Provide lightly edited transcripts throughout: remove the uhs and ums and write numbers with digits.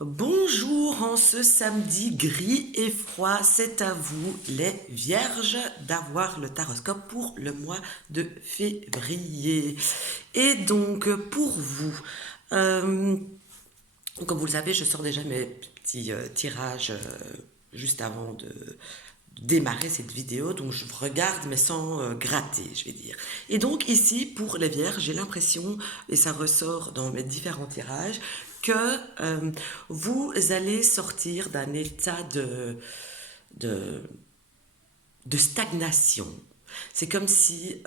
Bonjour, en ce samedi gris et froid, c'est à vous les vierges d'avoir le taroscope pour le mois de février. Et donc pour vous, euh, comme vous le savez, je sors déjà mes petits tirages juste avant de démarrer cette vidéo, donc je regarde mais sans gratter, je vais dire. Et donc ici, pour les vierges, j'ai l'impression, et ça ressort dans mes différents tirages, que vous allez sortir d'un état de, de stagnation. C'est comme si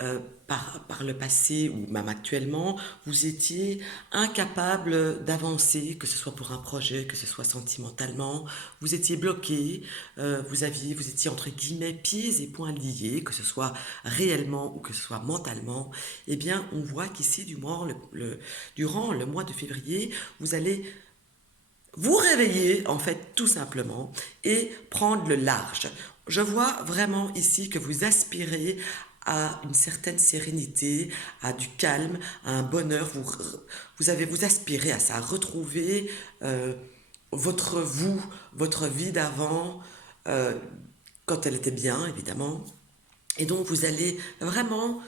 par le passé ou même actuellement, vous étiez incapable d'avancer, que ce soit pour un projet, que ce soit sentimentalement, vous étiez bloqué, vous étiez entre guillemets pieds et poings liés, que ce soit réellement ou que ce soit mentalement. Eh bien, on voit qu'ici, durant le mois de février, vous allez vous réveiller, en fait, tout simplement, et prendre le large. Je vois vraiment ici que vous aspirez à une certaine sérénité, à du calme, à un bonheur. Vous aspirez à ça, à retrouver euh, votre vous, votre vie d'avant, euh, quand elle était bien, évidemment. Et donc, vous allez vraiment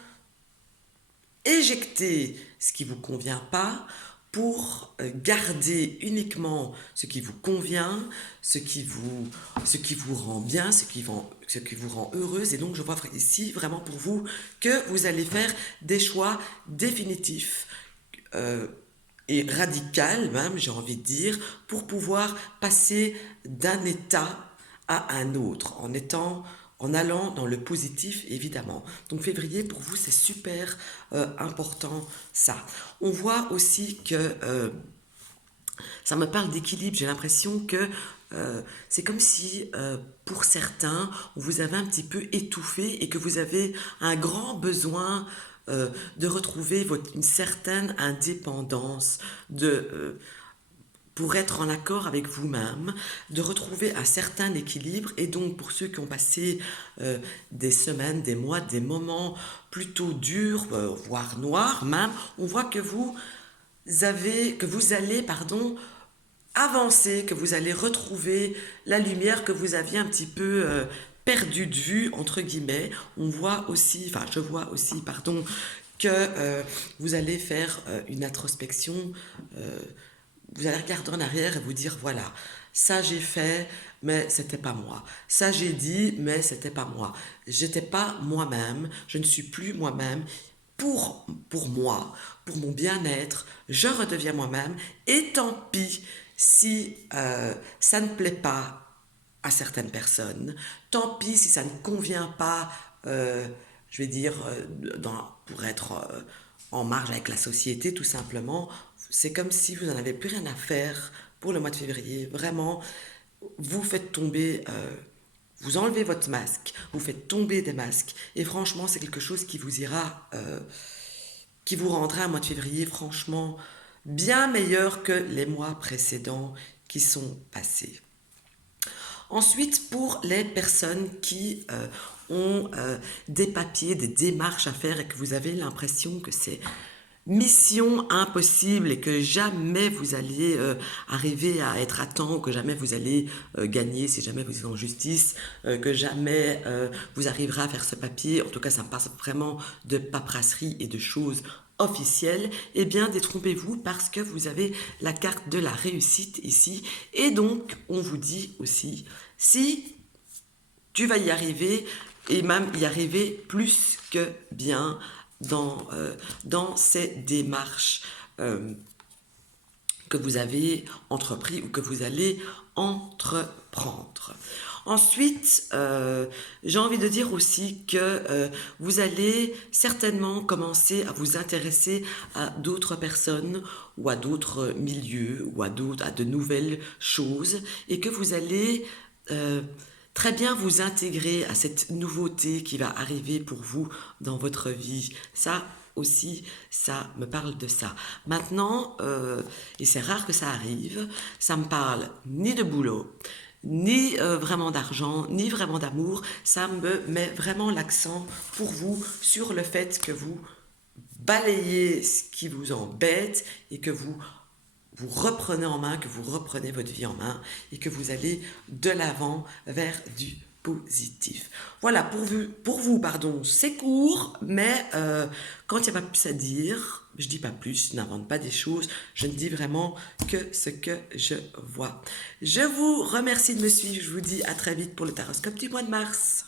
éjecter ce qui ne vous convient pas pour garder uniquement ce qui vous convient, ce qui vous rend bien, ce qui vous rend heureuse. Et donc je vois ici vraiment pour vous que vous allez faire des choix définitifs euh, et radicaux même, j'ai envie de dire, pour pouvoir passer d'un état à un autre, en allant dans le positif, évidemment. Donc février, pour vous, c'est super important, ça. On voit aussi que ça me parle d'équilibre. J'ai l'impression que c'est comme si, pour certains, vous avez un petit peu étouffé et que vous avez un grand besoin de retrouver une certaine indépendance, pour être en accord avec vous-même, de retrouver un certain équilibre. Et donc pour ceux qui ont passé des semaines, des mois, des moments plutôt durs, voire noirs même, on voit que vous allez, pardon, avancer, que vous allez retrouver la lumière que vous aviez un petit peu perdue de vue, entre guillemets. Je vois aussi, pardon, que vous allez faire une introspection, euh, vous allez regarder en arrière et vous dire, voilà, ça j'ai fait, mais c'était pas moi. Ça j'ai dit, mais c'était pas moi. J'étais pas moi-même, je ne suis plus moi-même. Pour moi, pour mon bien-être, je redeviens moi-même. Et tant pis si ça ne plaît pas à certaines personnes. Tant pis si ça ne convient pas, je vais dire, pour être en marge avec la société, tout simplement. C'est comme si vous n'en avez plus rien à faire pour le mois de février. Vraiment, vous faites tomber, vous enlevez votre masque, vous faites tomber des masques. Et franchement, c'est quelque chose qui vous ira, qui vous rendra un mois de février, franchement, bien meilleur que les mois précédents qui sont passés. Ensuite, pour les personnes qui ont des papiers, des démarches à faire et que vous avez l'impression que c'est mission impossible et que jamais vous allez arriver à être à temps, que jamais vous allez gagner si jamais vous êtes en justice, que jamais vous arriverez à faire ce papier, en tout cas ça me passe vraiment de paperasserie et de choses officielles, eh bien détrompez-vous parce que vous avez la carte de la réussite ici et donc on vous dit aussi si tu vas y arriver et même y arriver plus que bien dans ces démarches que vous avez entrepris ou que vous allez entreprendre. Ensuite, j'ai envie de dire aussi que vous allez certainement commencer à vous intéresser à d'autres personnes ou à d'autres milieux ou à de nouvelles choses et que vous allez très bien vous intégrer à cette nouveauté qui va arriver pour vous dans votre vie. Ça aussi, ça me parle de ça. Maintenant, et c'est rare que ça arrive, ça me parle ni de boulot, ni vraiment d'argent, ni vraiment d'amour. Ça me met vraiment l'accent pour vous sur le fait que vous balayez ce qui vous embête et que vous vous reprenez en main, que vous reprenez votre vie en main et que vous allez de l'avant vers du positif. Voilà, pardon, c'est court, mais quand il n'y a pas plus à dire, je dis pas plus, je n'invente pas des choses, je ne dis vraiment que ce que je vois. Je vous remercie de me suivre, je vous dis à très vite pour le taroscope du mois de mars.